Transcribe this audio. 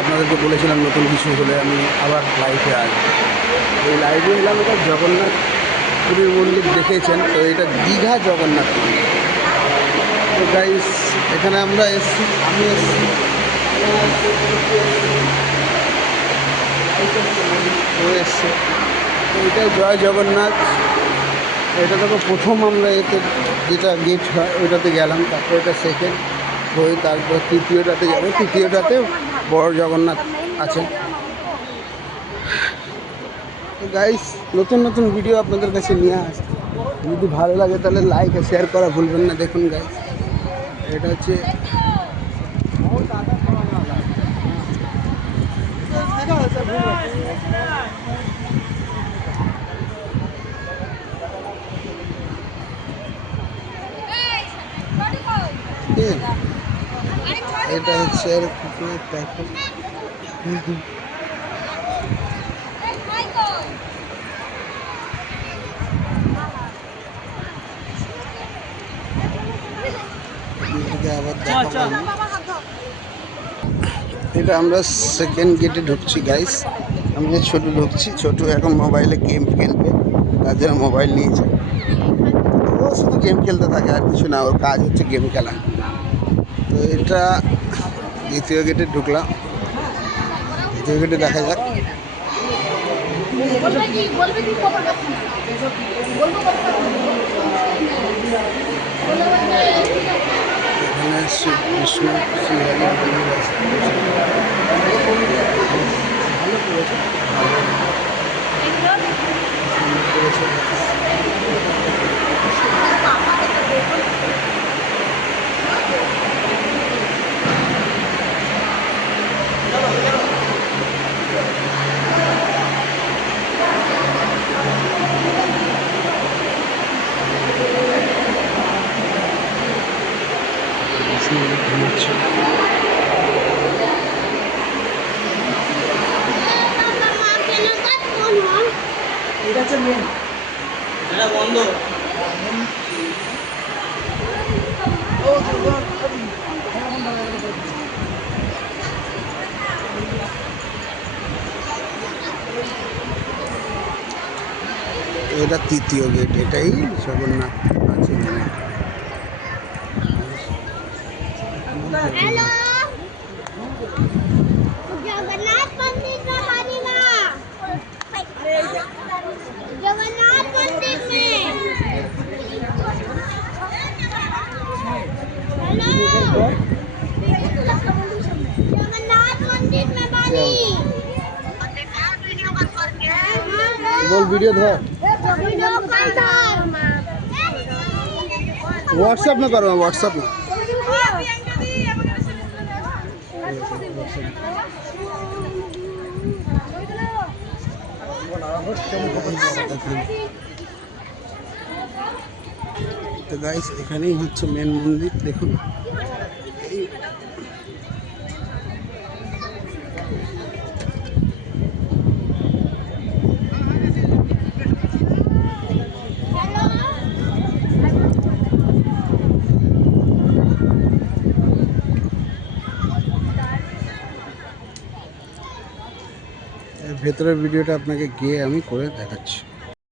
আপনাদেরকে বলেছিলাম নতুন কিছু হলে আমি আবার লাইভে আসবো। এই লাইভে এলাম, এটা জগন্নাথ পুরীর মন্দির দেখেছেন তো, এটা দীঘা জগন্নাথ মন্দির। তো গাইস এখানে আমরা এসছি, আমি এসছি, ও এসছে। তো এটা জয় জগন্নাথ। এটা তো প্রথম আমরা এতে যেটা গেট হয় ওইটাতে গেলাম, তারপর এটা সেকেন্ড হয়ে তারপর তৃতীয়টাতে যাবো। তৃতীয়টাতে বড় জগন্নাথ আছে। তো গাইস নতুন নতুন ভিডিও আপনাদের কাছে নিয়ে আসে, যদি ভালো লাগে তাহলে লাইক আর শেয়ার করা ভুলবেন না। দেখুন গাইস এটা হচ্ছে এটা হচ্ছে আর পুকুরের দেখুন। আবার দেখাবো। এটা আমরা সেকেন্ড গেটে ঢুকছি গাইস। আমি ছোট ঢুকছি, ছোট এখন মোবাইলে গেম খেলবে, তার জন্য মোবাইল নিয়েছে। ও শুধু গেম খেলতে থাকে, আর কিছু না, ওর কাজ হচ্ছে গেম খেলা। তো এটা দ্বিতীয় গেটে ঢুকলাম, দ্বিতীয় গেটে দেখা যাক। এখানে শিব বিষ্ণু শ্রীহরি মন্দির আছে। ভালো করেছে, সুন্দর করেছে। ঘুমাচ্ছে। এটা তৃতীয় গেট, এটাই জগন্নাথ আছে এখানে। जगन्नाथ मंदिर में पानी ना, जगन्नाथ मंदिर में जगन्नाथ मंदिर में पानी बोल वीडियो धर, व्हाट्सएप में करो, व्हाट्सएप में। তো গাইস এখানেই হচ্ছে মেন মন্দির, দেখুন। ভেতরের ভিডিওটা আপনাকে গিয়ে আমি করে দেখাচ্ছি।